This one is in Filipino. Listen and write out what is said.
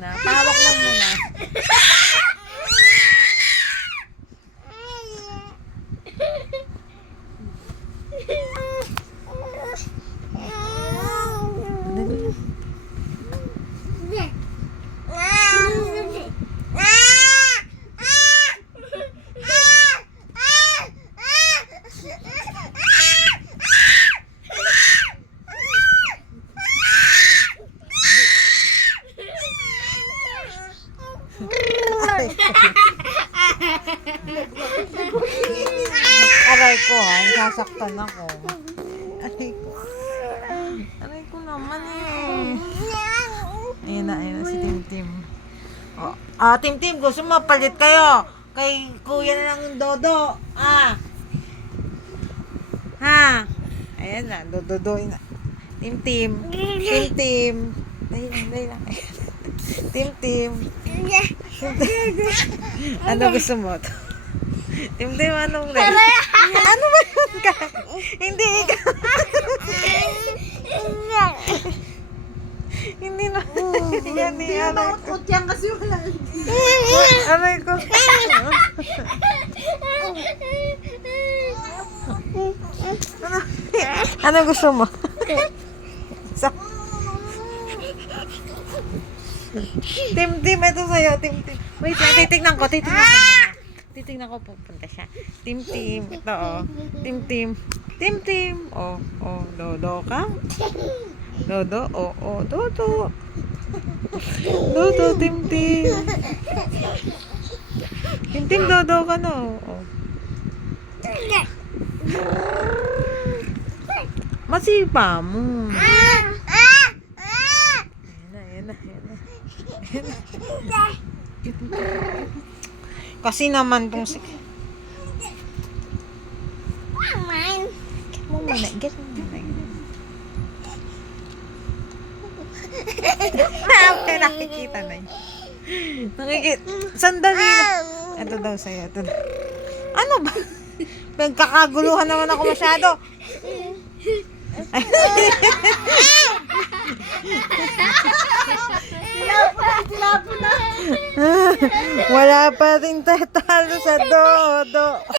muna. Pahawak mo muna. Aray ko ha, sasaktan ako. Aray ko. Aray ko naman eh. Ayun na si Tim. Oh, Tim, gusto mo palit kayo? Kay kuya na lang yung Dodo. Ha? Ayan na, Dodo na. Tim. Dahil lang. Tim. Ano gusto mo? Tim, anong rin? Ano ba yun ka? Hindi ikaw. Hindi na. Yan ni aray ko. Yan kasi wala. Aray ko. Ano gusto mo? Tim, ito sa'yo, Tim. Wait lang, titignan ko muna. Titignan ko, pupunta siya. Tim, ito Tim. Oh, Dodo ka? Dodo, Dodo. Dodo, Tim. Tim, Dodo ka na, oh. Masipa mo. Ayan na. Kasi naman tong Get mo muna. Okay, nakikita na yun. Sandali na. Ito daw sa'yo. Ano ba? Nagkakaguluhan naman ako masyado. Wala pa rin tatalo sa Dodo.